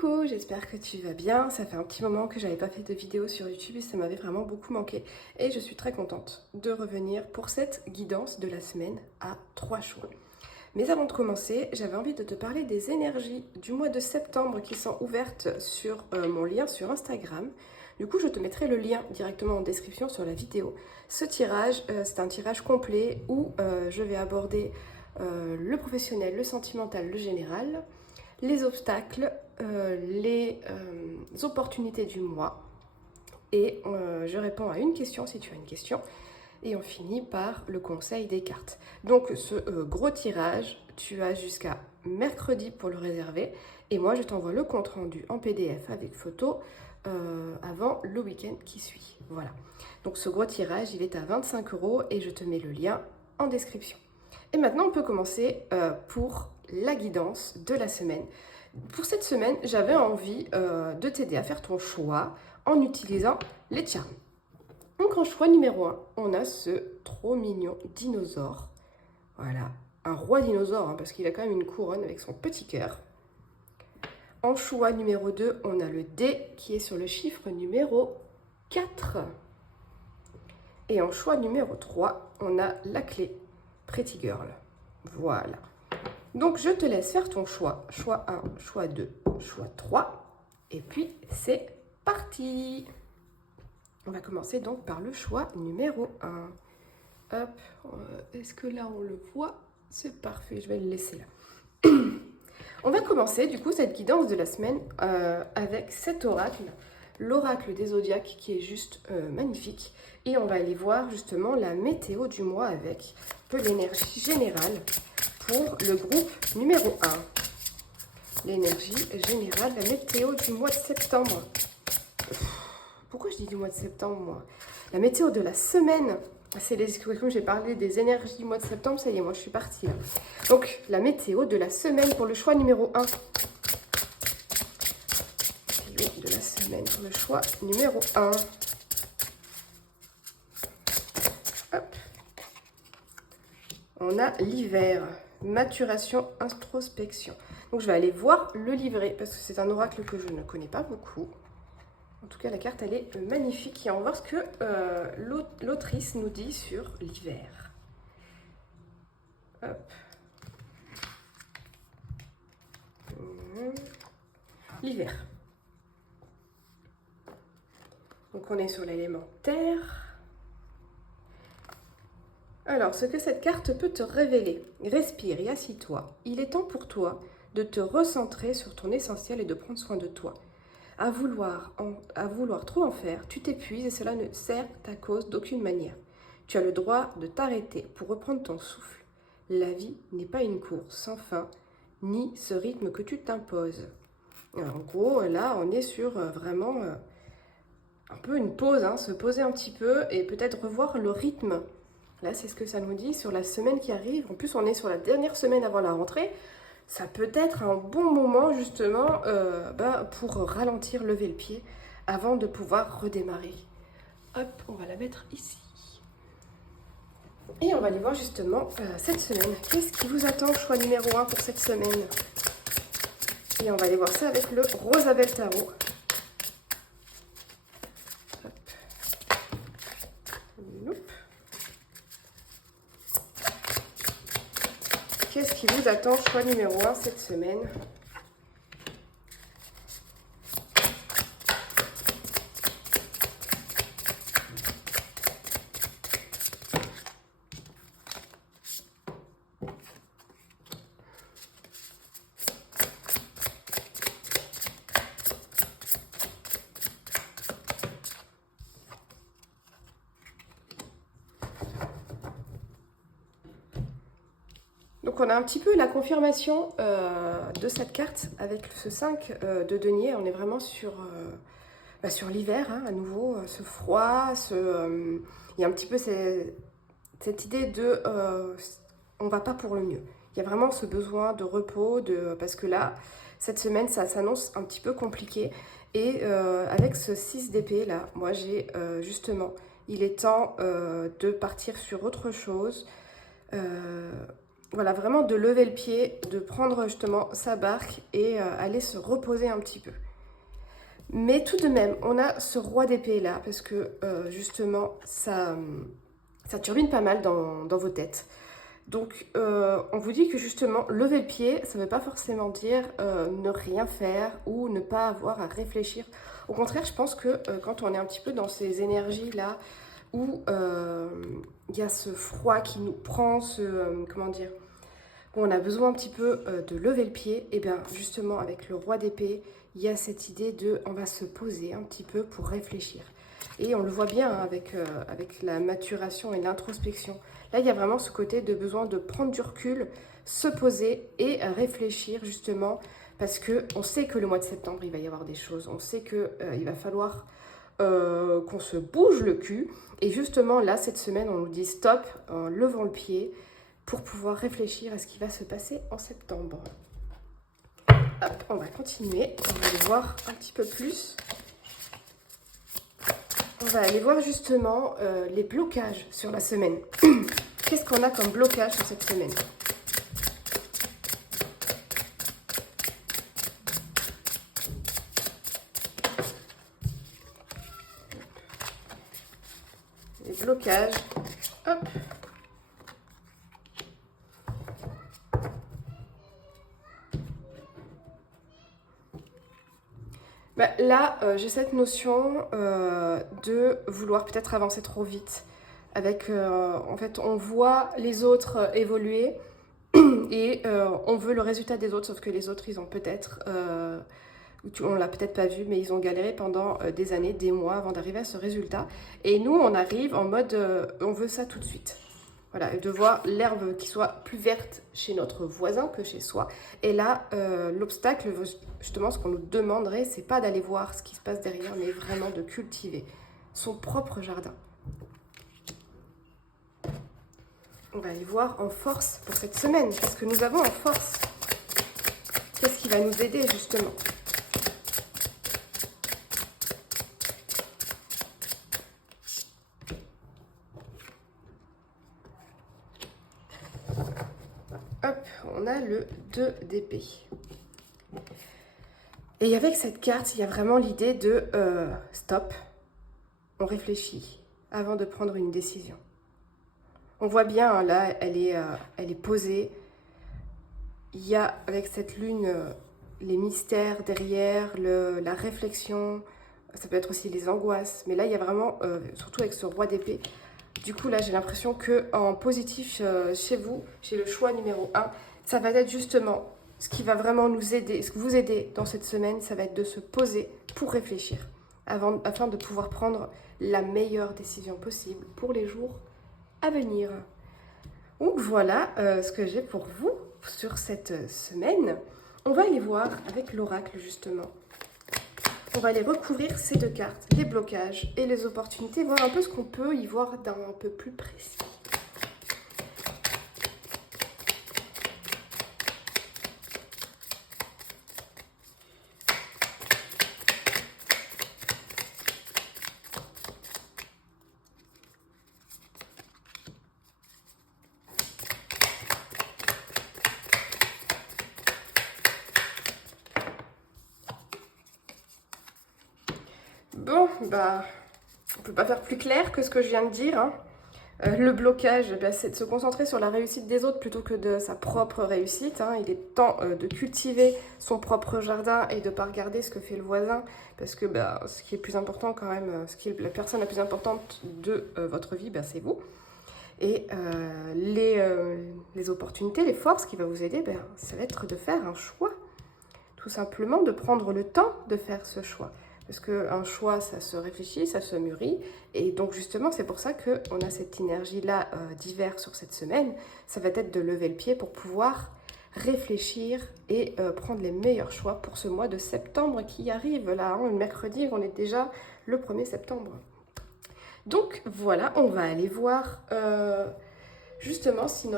Coucou, j'espère que tu vas bien. Ça fait un petit moment que j'avais pas fait de vidéo sur YouTube et ça m'avait vraiment beaucoup manqué. Et je suis très contente de revenir pour cette guidance de la semaine à 3 choix. Mais avant de commencer, j'avais envie de te parler des énergies du mois de septembre qui sont ouvertes sur mon lien sur Instagram. Du coup, je te mettrai le lien directement en description sur la vidéo. Ce tirage, c'est un tirage complet où je vais aborder le professionnel, le sentimental, le général, les obstacles, les opportunités du mois. Et je réponds à une question si tu as une question. Et on finit par le conseil des cartes. Donc ce gros tirage, tu as jusqu'à mercredi pour le réserver. Et moi, je t'envoie le compte rendu en PDF avec photo avant le week-end qui suit. Voilà. Donc ce gros tirage, il est à 25 € et je te mets le lien en description. Et maintenant, on peut commencer pour la guidance de la semaine. Pour cette semaine, j'avais envie de t'aider à faire ton choix en utilisant les charms. Donc en choix numéro 1, on a ce trop mignon dinosaure. Voilà, un roi dinosaure, hein, parce qu'il a quand même une couronne avec son petit cœur. En choix numéro 2, on a le dé qui est sur le chiffre numéro 4. Et en choix numéro 3, on a la clé Pretty Girl. Voilà. Donc je te laisse faire ton choix. Choix 1, choix 2, choix 3. Et puis c'est parti! On va commencer donc par le choix numéro 1. Hop, est-ce que là on le voit? C'est parfait, je vais le laisser là. On va commencer du coup cette guidance de la semaine avec cet oracle, l'oracle des zodiaques qui est juste magnifique. Et on va aller voir justement la météo du mois avec un peu l'énergie générale pour le groupe numéro 1. L'énergie générale, la météo du mois de septembre. Pourquoi je dis du mois de septembre, moi? La météo de la semaine. C'est comme j'ai parlé des énergies du mois de septembre, ça y est, moi je suis partie là. Donc, la météo de la semaine pour le choix numéro 1. Météo de la semaine pour le choix numéro 1. Hop. On a l'hiver, maturation, introspection. Donc, je vais aller voir le livret parce que c'est un oracle que je ne connais pas beaucoup. En tout cas, la carte, elle est magnifique. Et on va voir ce que l'autrice nous dit sur l'hiver. Hop. L'hiver. Donc, on est sur l'élément terre. Alors, ce que cette carte peut te révéler. Respire et assis-toi. Il est temps pour toi de te recentrer sur ton essentiel et de prendre soin de toi. À vouloir trop en faire, tu t'épuises et cela ne sert ta cause d'aucune manière. Tu as le droit de t'arrêter pour reprendre ton souffle. La vie n'est pas une course sans fin, ni ce rythme que tu t'imposes. En gros, là, on est sur vraiment un peu une pause, hein, se poser un petit peu et peut-être revoir le rythme. Là, c'est ce que ça nous dit sur la semaine qui arrive. En plus, on est sur la dernière semaine avant la rentrée. Ça peut être un bon moment justement pour ralentir, lever le pied avant de pouvoir redémarrer. Hop, on va la mettre ici. Et on va aller voir justement cette semaine. Qu'est-ce qui vous attend, choix numéro 1 pour cette semaine? Et on va aller voir ça avec le Rosabelle Tarot. Hop. Loupe. Qu'est-ce qui vous attend, choix numéro 1 cette semaine? Donc on a un petit peu la confirmation de cette carte avec ce 5 de denier. On est vraiment sur l'hiver, hein, à nouveau, ce froid, il y a un petit peu cette idée de on va pas pour le mieux. Il y a vraiment ce besoin de repos, parce que là, cette semaine, ça s'annonce un petit peu compliqué. Et avec ce 6 d'épée là, moi j'ai justement, il est temps de partir sur autre chose. voilà, vraiment de lever le pied, de prendre justement sa barque et aller se reposer un petit peu. Mais tout de même, on a ce roi d'épée là, parce que justement, ça turbine pas mal dans vos têtes. Donc, on vous dit que justement, lever le pied, ça ne veut pas forcément dire ne rien faire ou ne pas avoir à réfléchir. Au contraire, je pense que quand on est un petit peu dans ces énergies-là, où il y a ce froid qui nous prend, comment dire, où on a besoin un petit peu de lever le pied, et bien justement, avec le roi d'épée, il y a cette idée de, on va se poser un petit peu pour réfléchir. Et on le voit bien hein, avec la maturation et l'introspection. Là, il y a vraiment ce côté de besoin de prendre du recul, se poser et réfléchir justement, parce qu'on sait que le mois de septembre, il va y avoir des choses. On sait qu'il va falloir qu'on se bouge le cul. Et justement, là, cette semaine, on nous dit stop, en levant le pied, pour pouvoir réfléchir à ce qui va se passer en septembre. Hop, on va continuer, on va aller voir un petit peu plus. On va aller voir justement les blocages sur la semaine. Qu'est-ce qu'on a comme blocage sur cette semaine? Les blocages. Hop. Bah, là, j'ai cette notion de vouloir peut-être avancer trop vite. En fait, on voit les autres évoluer et on veut le résultat des autres, sauf que les autres, ils ont peut-être, on l'a peut-être pas vu, mais ils ont galéré pendant des années, des mois avant d'arriver à ce résultat. Et nous, on arrive en mode, on veut ça tout de suite. Voilà, et de voir l'herbe qui soit plus verte chez notre voisin que chez soi. Et là, l'obstacle, justement, ce qu'on nous demanderait, c'est pas d'aller voir ce qui se passe derrière, mais vraiment de cultiver son propre jardin. On va aller voir en force pour cette semaine. Qu'est-ce que nous avons en force? Qu'est-ce qui va nous aider, justement? Hop, on a le 2 d'épée. Et avec cette carte, il y a vraiment l'idée de stop, on réfléchit avant de prendre une décision. On voit bien, hein, là, elle est posée. Il y a, avec cette lune, les mystères derrière, la réflexion. Ça peut être aussi les angoisses. Mais là, il y a vraiment, surtout avec ce roi d'épée. Du coup, là, j'ai l'impression qu'en positif, chez vous, chez le choix numéro 1, ça va être justement ce qui va vraiment nous aider, ce que vous aider dans cette semaine, ça va être de se poser pour réfléchir, afin de pouvoir prendre la meilleure décision possible pour les jours à venir. Donc voilà ce que j'ai pour vous sur cette semaine. On va aller voir avec l'oracle justement. On va aller recouvrir ces deux cartes, les blocages et les opportunités, voir un peu ce qu'on peut y voir d'un peu plus précis. Bon, bah, on peut pas faire plus clair que ce que je viens de dire, hein. Le blocage, bah, c'est de se concentrer sur la réussite des autres plutôt que de sa propre réussite, hein. Il est temps de cultiver son propre jardin et de ne pas regarder ce que fait le voisin, parce que bah, ce qui est plus important quand même, ce qui est la personne la plus importante de votre vie, bah, c'est vous. Et les opportunités, les forces qui vont vous aider, bah, ça va être de faire un choix. Tout simplement de prendre le temps de faire ce choix. Parce qu'un choix, ça se réfléchit, ça se mûrit. Et donc justement, c'est pour ça qu'on a cette énergie-là d'hiver sur cette semaine. Ça va être de lever le pied pour pouvoir réfléchir et prendre les meilleurs choix pour ce mois de septembre qui arrive. Là, hein, le mercredi, on est déjà le 1er septembre. Donc voilà, on va aller voir justement si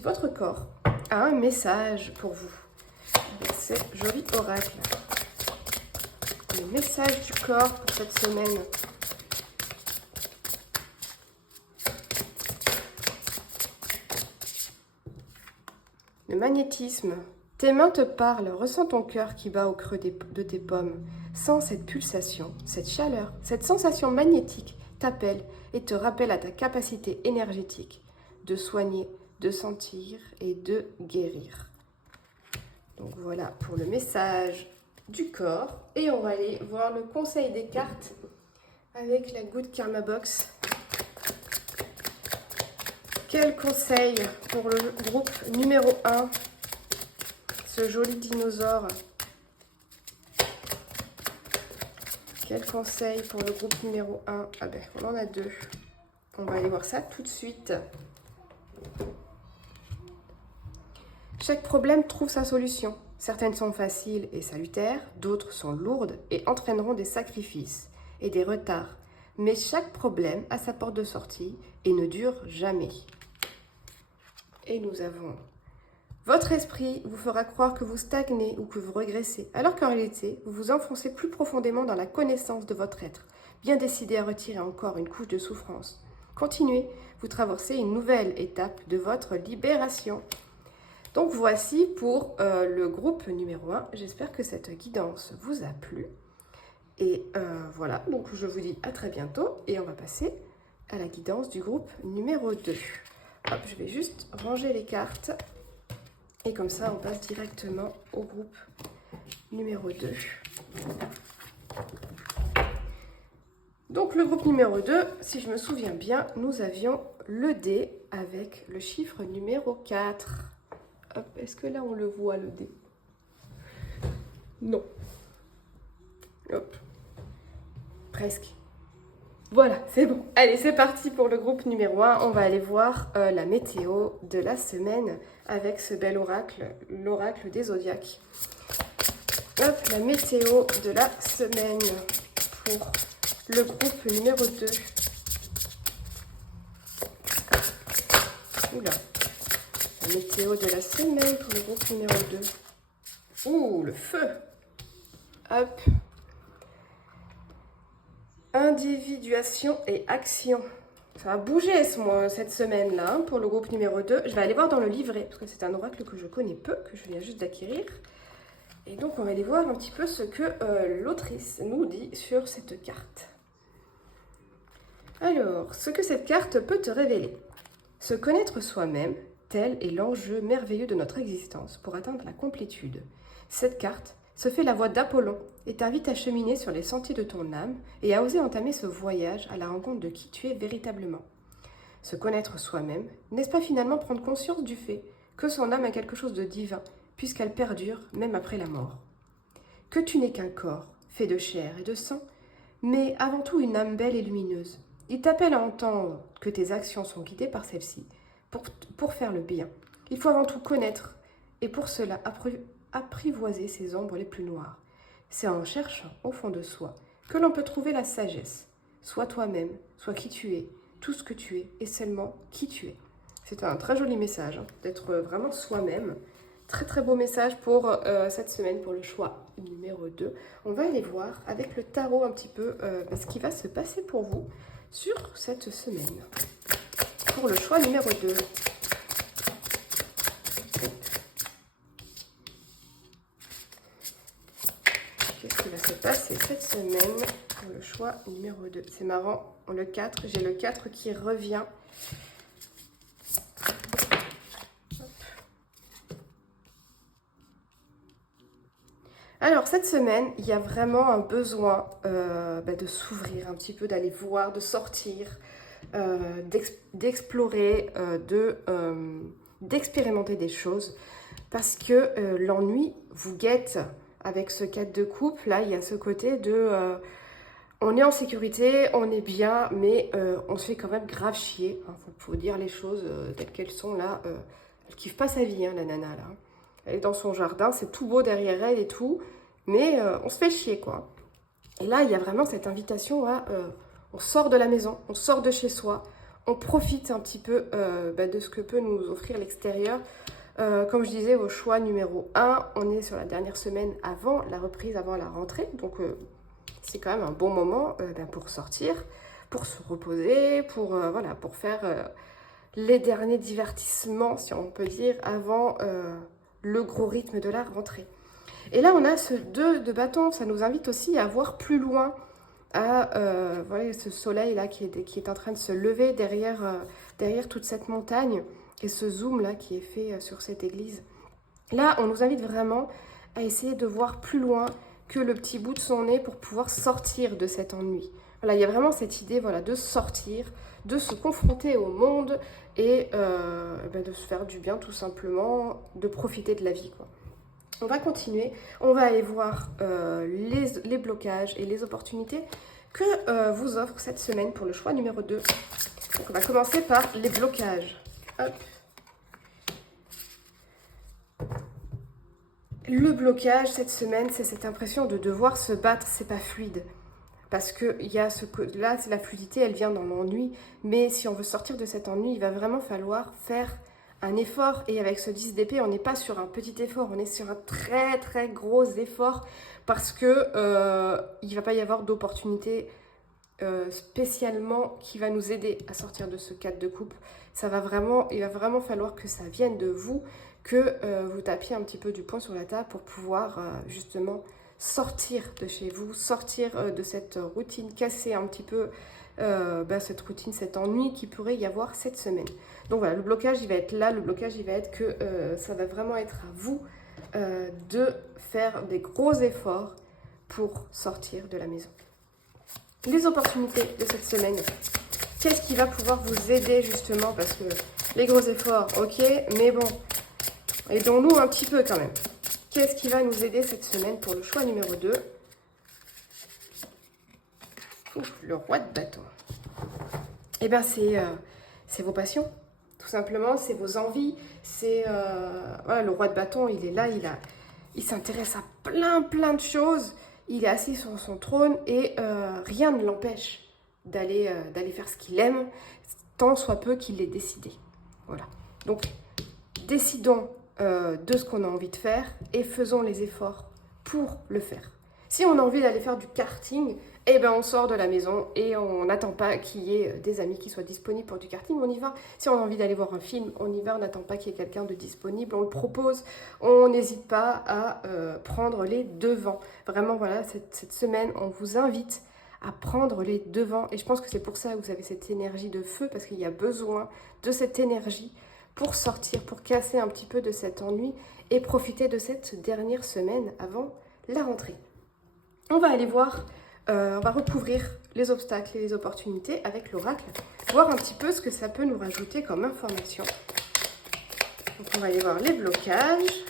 votre corps a un message pour vous. C'est joli oracle. Le message du corps pour cette semaine. Le magnétisme. Tes mains te parlent, ressens ton cœur qui bat au creux de tes pommes. Sens cette pulsation, cette chaleur, cette sensation magnétique t'appelle et te rappelle à ta capacité énergétique de soigner, de sentir et de guérir. Donc voilà pour le message du corps. Et on va aller voir le conseil des cartes avec la Good Karma Box. Quel conseil pour le groupe numéro 1, ce joli dinosaure? Quel conseil pour le groupe numéro 1? Ah ben, on en a deux. On va aller voir ça tout de suite. Chaque problème trouve sa solution. Certaines sont faciles et salutaires, d'autres sont lourdes et entraîneront des sacrifices et des retards. Mais chaque problème a sa porte de sortie et ne dure jamais. Et nous avons: votre esprit vous fera croire que vous stagnez ou que vous régressez, alors qu'en réalité, vous vous enfoncez plus profondément dans la connaissance de votre être, bien décidé à retirer encore une couche de souffrance. Continuez, vous traversez une nouvelle étape de votre libération. Donc voici pour le groupe numéro 1. J'espère que cette guidance vous a plu. Et voilà, donc je vous dis à très bientôt. Et on va passer à la guidance du groupe numéro 2. Hop, je vais juste ranger les cartes. Et comme ça, on passe directement au groupe numéro 2. Donc le groupe numéro 2, si je me souviens bien, nous avions le dé avec le chiffre numéro 4. Hop, est-ce que là on le voit, le dé? Non. Hop. Presque. Voilà, c'est bon. Allez, c'est parti pour le groupe numéro 1. On va aller voir la météo de la semaine avec ce bel oracle, l'oracle des zodiaques. Hop, la météo de la semaine pour le groupe numéro 2. Oula. La météo de la semaine pour le groupe numéro 2. Ouh, le feu. Hop. Individuation et action. Ça va bouger cette semaine-là pour le groupe numéro 2. Je vais aller voir dans le livret, parce que c'est un oracle que je connais peu, que je viens juste d'acquérir. Et donc, on va aller voir un petit peu ce que l'autrice nous dit sur cette carte. Alors, ce que cette carte peut te révéler. Se connaître soi-même, tel est l'enjeu merveilleux de notre existence pour atteindre la complétude. Cette carte se fait la voix d'Apollon et t'invite à cheminer sur les sentiers de ton âme et à oser entamer ce voyage à la rencontre de qui tu es véritablement. Se connaître soi-même, n'est-ce pas finalement prendre conscience du fait que son âme a quelque chose de divin, puisqu'elle perdure même après la mort? Que tu n'es qu'un corps, fait de chair et de sang, mais avant tout une âme belle et lumineuse. Il t'appelle à entendre que tes actions sont guidées par celle-ci, pour faire le bien. Il faut avant tout connaître, et pour cela apprivoiser ses ombres les plus noires. C'est en cherchant au fond de soi que l'on peut trouver la sagesse. Sois toi-même, sois qui tu es, tout ce que tu es, et seulement qui tu es. C'est un très joli message, d'être vraiment soi-même. Très très beau message pour cette semaine, pour le choix numéro 2. On va aller voir avec le tarot un petit peu ce qui va se passer pour vous sur cette semaine. Pour le choix numéro 2. Qu'est-ce qui va se passer cette semaine pour le choix numéro 2? C'est marrant, le 4, j'ai le 4 qui revient. Alors, cette semaine, il y a vraiment un besoin de s'ouvrir un petit peu, d'aller voir, de sortir, d'explorer, d'expérimenter des choses. Parce que l'ennui vous guette avec ce 4 de coupe. Là, il y a ce côté de... on est en sécurité, on est bien, mais on se fait quand même grave chier. Hein, faut dire les choses telles qu'elles sont là. Elle kiffe pas sa vie, hein, la nana, là. Elle est dans son jardin, c'est tout beau derrière elle et tout, mais on se fait chier, quoi. Et là, il y a vraiment cette invitation à... on sort de la maison, on sort de chez soi, on profite un petit peu de ce que peut nous offrir l'extérieur. Comme je disais, au choix numéro 1, on est sur la dernière semaine avant la reprise, avant la rentrée. Donc, c'est quand même un bon moment pour sortir, pour se reposer, pour faire les derniers divertissements, si on peut dire, avant le gros rythme de la rentrée. Et là, on a ce 2 de bâton, ça nous invite aussi à voir plus loin, à voilà, ce soleil là qui est en train de se lever derrière toute cette montagne, et ce zoom là qui est fait sur cette église. Là, on nous invite vraiment à essayer de voir plus loin que le petit bout de son nez pour pouvoir sortir de cet ennui. Voilà, il y a vraiment cette idée, voilà, de sortir, de se confronter au monde et de se faire du bien tout simplement, de profiter de la vie, quoi. On va continuer, on va aller voir les blocages et les opportunités que vous offre cette semaine pour le choix numéro 2. Donc on va commencer par les blocages. Hop. Le blocage cette semaine, c'est cette impression de devoir se battre, c'est pas fluide. Parce que là, c'est la fluidité, elle vient dans l'ennui. Mais si on veut sortir de cet ennui, il va vraiment falloir faire un effort. Et avec ce 10 d'épée, on n'est pas sur un petit effort, on est sur un très très gros effort. Parce que il ne va pas y avoir d'opportunité spécialement qui va nous aider à sortir de ce 4 de coupe. Il va vraiment falloir que ça vienne de vous, que vous tapiez un petit peu du poing sur la table pour pouvoir justement sortir de chez vous, sortir de cette routine, casser un petit peu cette routine, cet ennui qui pourrait y avoir cette semaine. Donc voilà, le blocage il va être là, le blocage il va être que ça va vraiment être à vous de faire des gros efforts pour sortir de la maison. Les opportunités de cette semaine, qu'est-ce qui va pouvoir vous aider justement, parce que les gros efforts, ok, mais bon, aidons-nous un petit peu quand même. Qu'est-ce qui va nous aider cette semaine pour le choix numéro 2? Le roi de bâton. Eh bien, c'est vos passions, tout simplement, c'est vos envies. Voilà, le roi de bâton, il est là, il s'intéresse à plein de choses. Il est assis sur son trône et rien ne l'empêche d'aller faire ce qu'il aime, tant soit peu qu'il l'ait décidé. Voilà. Donc, décidons de ce qu'on a envie de faire et faisons les efforts pour le faire. Si on a envie d'aller faire du karting, eh ben on sort de la maison et on n'attend pas qu'il y ait des amis qui soient disponibles pour du karting, on y va. Si on a envie d'aller voir un film, on y va, on n'attend pas qu'il y ait quelqu'un de disponible, on le propose, on n'hésite pas à prendre les devants. Vraiment, voilà, cette semaine, on vous invite à prendre les devants et je pense que c'est pour ça que vous avez cette énergie de feu, parce qu'il y a besoin de cette énergie pour sortir, pour casser un petit peu de cet ennui et profiter de cette dernière semaine avant la rentrée. On va aller voir, on va recouvrir les obstacles et les opportunités avec l'oracle, voir un petit peu ce que ça peut nous rajouter comme information. Donc on va aller voir les blocages.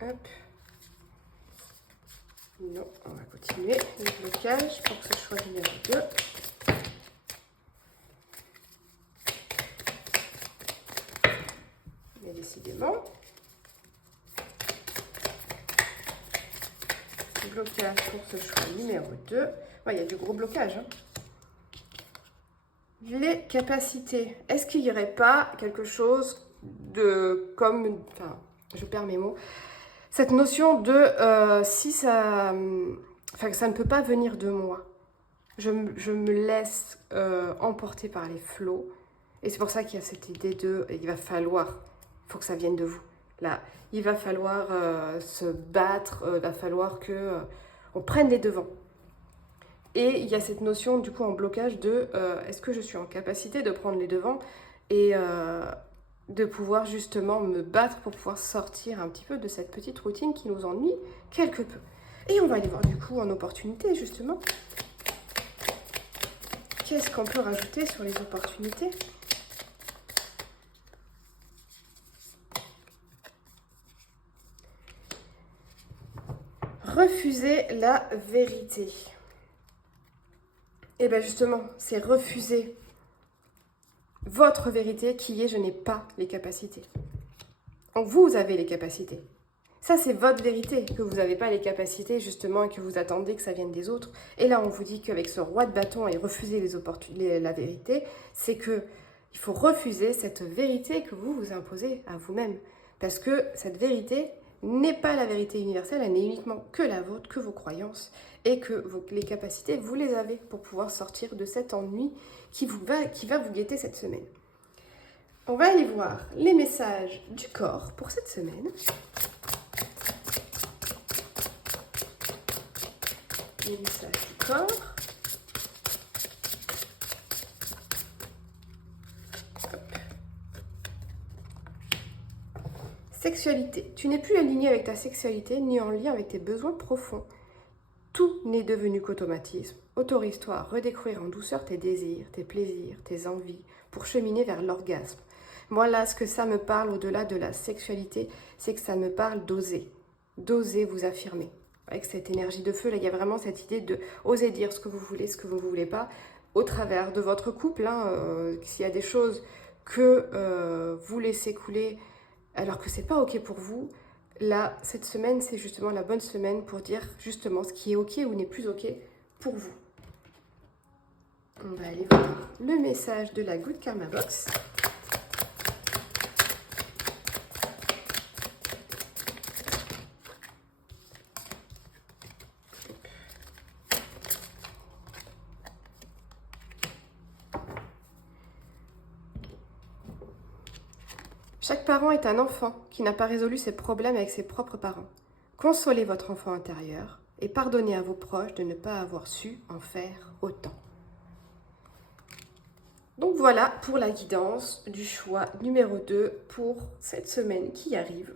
Hop. Non, on va continuer les blocages pour ce choix numéro 2. Mais décidément, blocage pour ce choix numéro 2. Ouais, il y a du gros blocage. Hein. Les capacités. Est-ce qu'il n'y aurait pas quelque chose de comme... Enfin, je perds mes mots. Cette notion de si ça... Enfin, que ça ne peut pas venir de moi. Je me laisse emporter par les flots. Et c'est pour ça qu'il y a cette idée de... Il va falloir... Il faut que ça vienne de vous. Là, il va falloir se battre. Il va falloir que on prenne les devants. Et il y a cette notion, du coup, en blocage de est-ce que je suis en capacité de prendre les devants et de pouvoir justement me battre pour pouvoir sortir un petit peu de cette petite routine qui nous ennuie quelque peu. Et on va aller voir, du coup, en opportunité, justement. Qu'est-ce qu'on peut rajouter sur les opportunités ? Refuser la vérité. Et bien justement, c'est refuser votre vérité qui est « je n'ai pas les capacités ». Donc vous avez les capacités. Ça, c'est votre vérité, que vous n'avez pas les capacités justement et que vous attendez que ça vienne des autres. Et là, on vous dit qu'avec ce roi de bâton et refuser la vérité, c'est qu'il faut refuser cette vérité que vous vous imposez à vous-même. Parce que cette vérité n'est pas la vérité universelle, elle n'est uniquement que la vôtre, que vos croyances, et que les capacités, vous les avez pour pouvoir sortir de cet ennui qui va vous guetter cette semaine. On va aller voir les messages du corps pour cette semaine. Les messages du corps. Sexualité. Tu n'es plus aligné avec ta sexualité ni en lien avec tes besoins profonds. Tout n'est devenu qu'automatisme. Autorise-toi à redécouvrir en douceur tes désirs, tes plaisirs, tes envies pour cheminer vers l'orgasme. Moi là, ce que ça me parle au-delà de la sexualité, c'est que ça me parle d'oser. D'oser vous affirmer. Avec cette énergie de feu, là, il y a vraiment cette idée de oser dire ce que vous voulez, ce que vous ne voulez pas, au travers de votre couple. S'il y a des choses que vous laissez couler alors que c'est pas ok pour vous, là, cette semaine, c'est justement la bonne semaine pour dire justement ce qui est ok ou n'est plus ok pour vous. On va aller voir le message de la Good Karma Box. Chaque parent est un enfant qui n'a pas résolu ses problèmes avec ses propres parents. Consolez votre enfant intérieur et pardonnez à vos proches de ne pas avoir su en faire autant. Donc voilà pour la guidance du choix numéro 2 pour cette semaine qui arrive.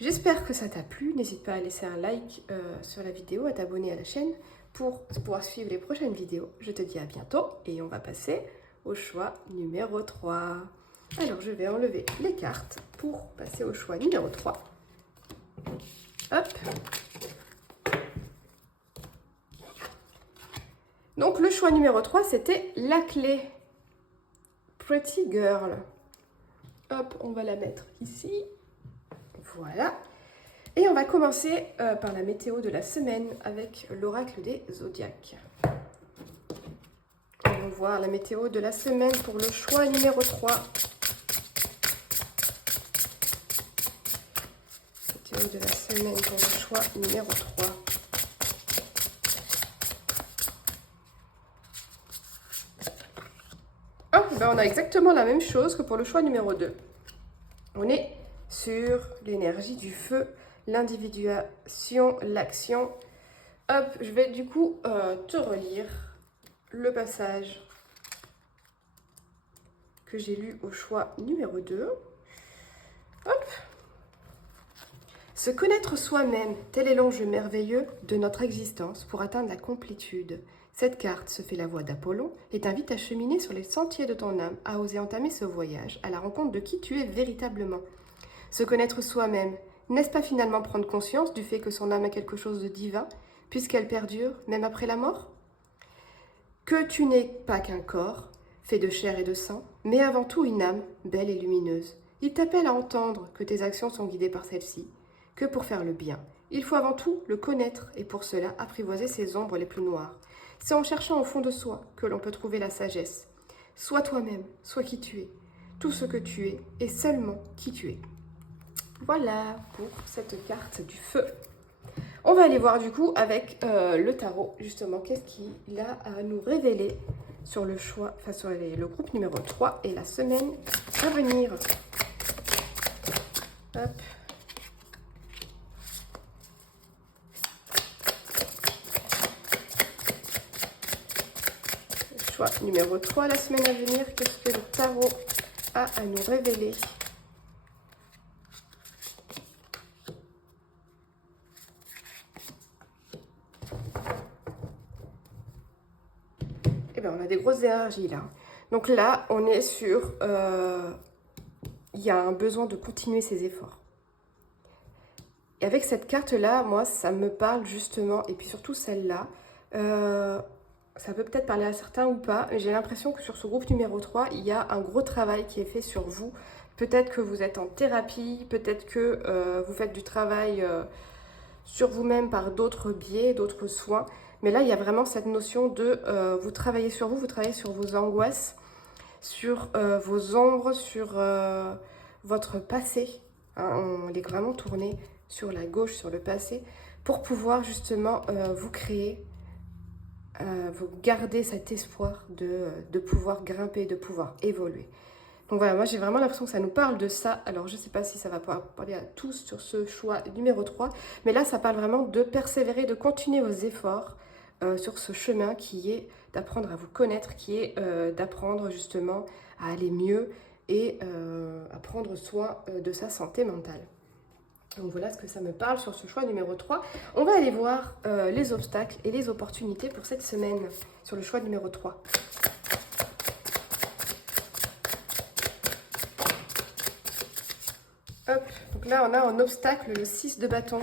J'espère que ça t'a plu. N'hésite pas à laisser un like sur la vidéo, à t'abonner à la chaîne pour pouvoir suivre les prochaines vidéos. Je te dis à bientôt et on va passer au choix numéro 3. Alors, je vais enlever les cartes pour passer au choix numéro 3. Hop. Donc, le choix numéro 3, c'était la clé. Pretty Girl. Hop, on va la mettre ici. Voilà. Et on va commencer par la météo de la semaine avec l'oracle des zodiaques. On va voir la météo de la semaine pour le choix numéro 3. De la semaine pour le choix numéro 3. On a exactement la même chose que pour le choix numéro 2. On est sur l'énergie du feu, l'individuation, l'action. Hop, je vais du coup te relire le passage que j'ai lu au choix numéro 2. Hop. Se connaître soi-même, tel est l'enjeu merveilleux de notre existence pour atteindre la complétude. Cette carte se fait la voix d'Apollon et t'invite à cheminer sur les sentiers de ton âme, à oser entamer ce voyage à la rencontre de qui tu es véritablement. Se connaître soi-même, n'est-ce pas finalement prendre conscience du fait que son âme a quelque chose de divin, puisqu'elle perdure même après la mort ? Que tu n'es pas qu'un corps, fait de chair et de sang, mais avant tout une âme, belle et lumineuse. Il t'appelle à entendre que tes actions sont guidées par celle-ci, que pour faire le bien, il faut avant tout le connaître et pour cela apprivoiser ses ombres les plus noires. C'est en cherchant au fond de soi que l'on peut trouver la sagesse. Sois toi-même, sois qui tu es. Tout ce que tu es et seulement qui tu es. Voilà pour cette carte du feu. On va aller voir du coup avec le tarot, justement, qu'est-ce qu'il a à nous révéler sur le choix, enfin sur le groupe numéro 3 et la semaine à venir. Hop. Choix numéro 3, la semaine à venir, qu'est-ce que le tarot a à nous révéler? Eh bien, on a des grosses énergies là. Donc là, on est sur... il y a un besoin de continuer ses efforts. Et avec cette carte-là, moi, ça me parle justement, et puis surtout celle-là, ça peut peut-être parler à certains ou pas, mais j'ai l'impression que sur ce groupe numéro 3, il y a un gros travail qui est fait sur vous. Peut-être que vous êtes en thérapie, peut-être que vous faites du travail sur vous-même par d'autres biais, d'autres soins. Mais là, il y a vraiment cette notion de vous travaillez sur vous travaillez sur vos angoisses, sur vos ombres, sur votre passé. Hein, on est vraiment tourné sur la gauche, sur le passé, pour pouvoir justement vous créer, vous garder cet espoir de pouvoir grimper, de pouvoir évoluer. Donc voilà, moi j'ai vraiment l'impression que ça nous parle de ça. Alors je ne sais pas si ça va pouvoir parler à tous sur ce choix numéro 3, mais là ça parle vraiment de persévérer, de continuer vos efforts sur ce chemin qui est d'apprendre à vous connaître, qui est d'apprendre justement à aller mieux et à prendre soin de sa santé mentale. Donc voilà ce que ça me parle sur ce choix numéro 3. On va aller voir les obstacles et les opportunités pour cette semaine sur le choix numéro 3. Hop, donc là on a un obstacle, le 6 de bâton.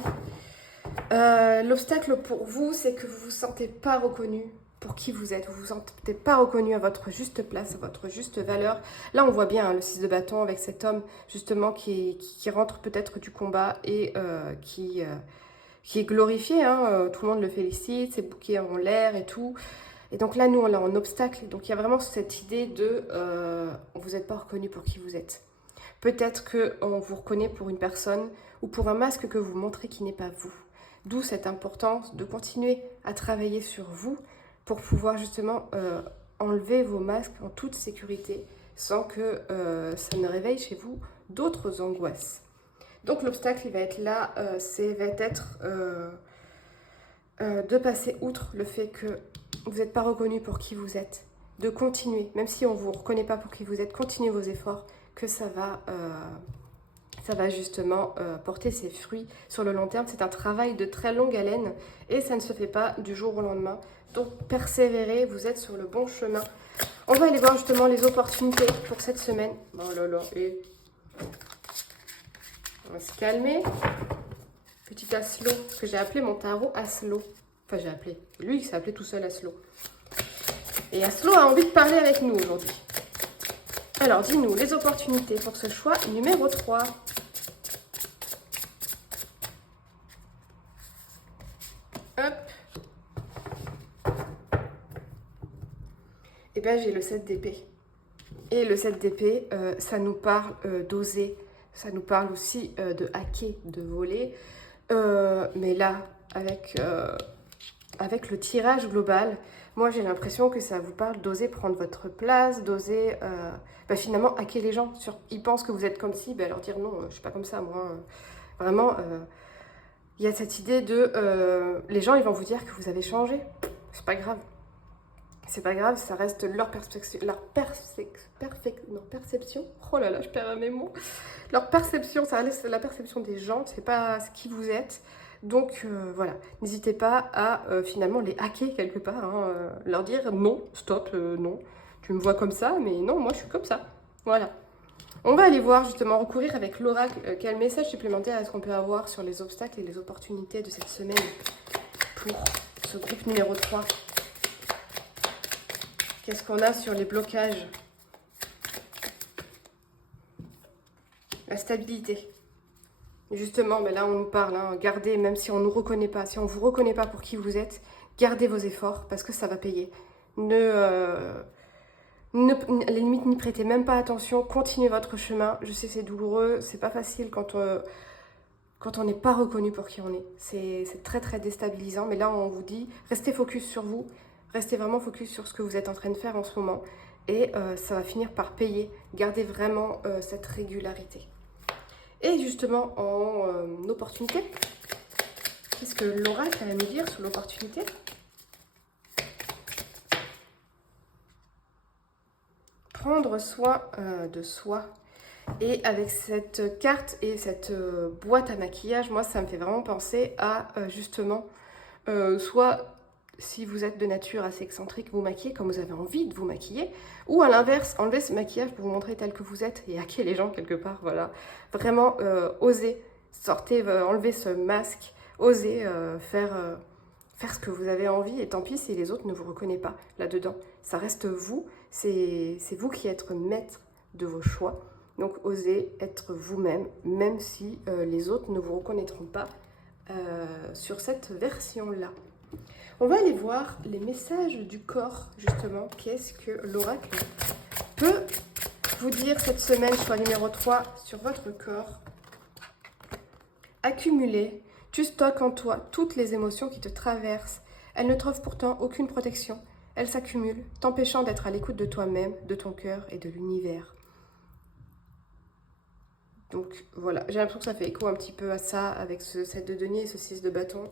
L'obstacle pour vous, c'est que vous ne vous sentez pas reconnu pour qui vous êtes. Vous ne vous sentez pas reconnu à votre juste place, à votre juste valeur. Là, on voit bien le 6 de bâton avec cet homme, justement, qui rentre peut-être du combat et qui est glorifié. Hein. Tout le monde le félicite, ses bouquets en l'air et tout. Et donc là, nous, on l'a en obstacle. Donc, il y a vraiment cette idée de vous n'êtes pas reconnu pour qui vous êtes. Peut-être qu'on vous reconnaît pour une personne ou pour un masque que vous montrez qui n'est pas vous. D'où cette importance de continuer à travailler sur vous pour pouvoir justement enlever vos masques en toute sécurité sans que ça ne réveille chez vous d'autres angoisses. Donc l'obstacle, il va être là, va être de passer outre le fait que vous n'êtes pas reconnu pour qui vous êtes, de continuer, même si on ne vous reconnaît pas pour qui vous êtes, continuez vos efforts, que ça va justement porter ses fruits sur le long terme. C'est un travail de très longue haleine et ça ne se fait pas du jour au lendemain. Donc persévérez, vous êtes sur le bon chemin. On va aller voir justement les opportunités pour cette semaine. Oh là là, et on va se calmer. Petit Aslo, parce que j'ai appelé mon tarot Aslo. Enfin j'ai appelé, lui il s'est appelé tout seul Aslo. Et Aslo a envie de parler avec nous aujourd'hui. Alors, dis-nous les opportunités pour ce choix numéro 3. Hop. Et bien, j'ai le 7 d'épée. Et le 7 d'épée, ça nous parle d'oser. Ça nous parle aussi de hacker, de voler. Mais là, avec le tirage global, moi j'ai l'impression que ça vous parle d'oser prendre votre place, d'oser finalement hacker les gens. Ils pensent que vous êtes comme ci, leur dire non, je ne suis pas comme ça, moi. Vraiment, il y a cette idée de... les gens, ils vont vous dire que vous avez changé. C'est pas grave. C'est pas grave, ça reste leur perception. Perception. Oh là là, je perds mes mots. Leur perception, ça reste la perception des gens, c'est pas ce qui vous êtes. Donc voilà, n'hésitez pas à finalement les hacker quelque part, hein, leur dire non, stop, non, tu me vois comme ça, mais non, moi je suis comme ça. Voilà. On va aller voir justement, recourir avec l'oracle, quel message supplémentaire est-ce qu'on peut avoir sur les obstacles et les opportunités de cette semaine pour ce groupe numéro 3. Qu'est-ce qu'on a sur les blocages? La stabilité. Justement, là on nous parle, hein, gardez, même si on ne nous reconnaît pas, si on ne vous reconnaît pas pour qui vous êtes, gardez vos efforts parce que ça va payer. À la limite, n'y prêtez même pas attention, continuez votre chemin. Je sais c'est douloureux, c'est pas facile quand on n'est pas reconnu pour qui on est. C'est très très déstabilisant, mais là on vous dit, restez focus sur vous, restez vraiment focus sur ce que vous êtes en train de faire en ce moment et ça va finir par payer. Gardez vraiment cette régularité. Et justement, en opportunité, qu'est-ce que l'oracle a à nous dire sur l'opportunité? Prendre soin de soi. Et avec cette carte et cette boîte à maquillage, moi, ça me fait vraiment penser à, justement, soit si vous êtes de nature assez excentrique, vous maquillez comme vous avez envie de vous maquiller, ou à l'inverse, enlever ce maquillage pour vous montrer tel que vous êtes et hacker les gens quelque part, voilà. Vraiment, osez, enlevez ce masque, osez faire ce que vous avez envie, et tant pis si les autres ne vous reconnaissent pas là-dedans. Ça reste vous, c'est vous qui êtes maître de vos choix, donc osez être vous-même, même si les autres ne vous reconnaîtront pas sur cette version-là. On va aller voir les messages du corps, justement. Qu'est-ce que l'oracle peut vous dire cette semaine, choix numéro 3, sur votre corps? accumulée. Tu stockes en toi toutes les émotions qui te traversent. Elles ne trouvent pourtant aucune protection. Elles s'accumulent, t'empêchant d'être à l'écoute de toi-même, de ton cœur et de l'univers. Donc voilà, j'ai l'impression que ça fait écho un petit peu à ça avec ce 7 de denier et ce 6 de bâton.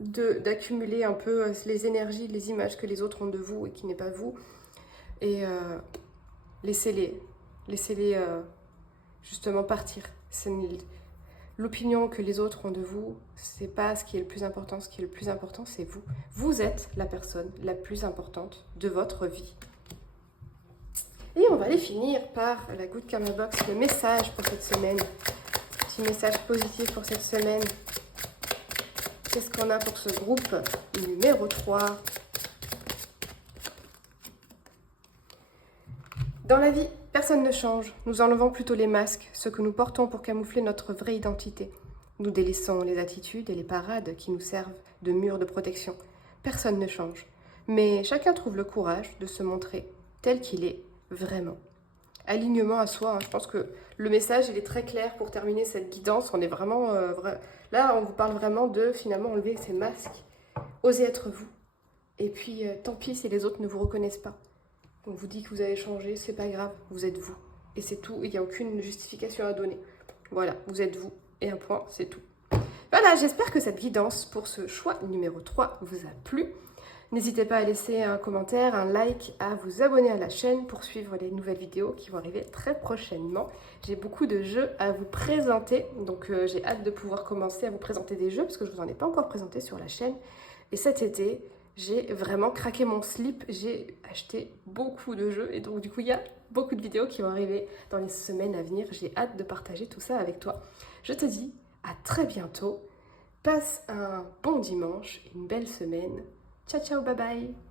D'accumuler un peu les énergies, les images que les autres ont de vous et qui n'est pas vous. Et laissez-les justement partir. L'opinion que les autres ont de vous, c'est pas ce qui est le plus important. Ce qui est le plus important, c'est vous. Vous êtes la personne la plus importante de votre vie. Et on va aller finir par la Good Karma Box, le message pour cette semaine. Petit message positif pour cette semaine. Qu'est-ce qu'on a pour ce groupe numéro 3? Dans la vie, personne ne change. Nous enlevons plutôt les masques, ceux que nous portons pour camoufler notre vraie identité. Nous délaissons les attitudes et les parades qui nous servent de mur de protection. Personne ne change. Mais chacun trouve le courage de se montrer tel qu'il est vraiment. Alignement à soi, je pense que le message il est très clair pour terminer cette guidance. On est vraiment... Là, on vous parle vraiment de finalement enlever ces masques. Osez être vous. Et puis, tant pis si les autres ne vous reconnaissent pas. On vous dit que vous avez changé, c'est pas grave, vous êtes vous. Et c'est tout, il n'y a aucune justification à donner. Voilà, vous êtes vous, et un point, c'est tout. Voilà, j'espère que cette guidance pour ce choix numéro 3 vous a plu. N'hésitez pas à laisser un commentaire, un like, à vous abonner à la chaîne pour suivre les nouvelles vidéos qui vont arriver très prochainement. J'ai beaucoup de jeux à vous présenter, donc j'ai hâte de pouvoir commencer à vous présenter des jeux parce que je ne vous en ai pas encore présenté sur la chaîne. Et cet été, j'ai vraiment craqué mon slip, j'ai acheté beaucoup de jeux et donc du coup il y a beaucoup de vidéos qui vont arriver dans les semaines à venir. J'ai hâte de partager tout ça avec toi. Je te dis à très bientôt, passe un bon dimanche, une belle semaine. Ciao ciao, bye bye.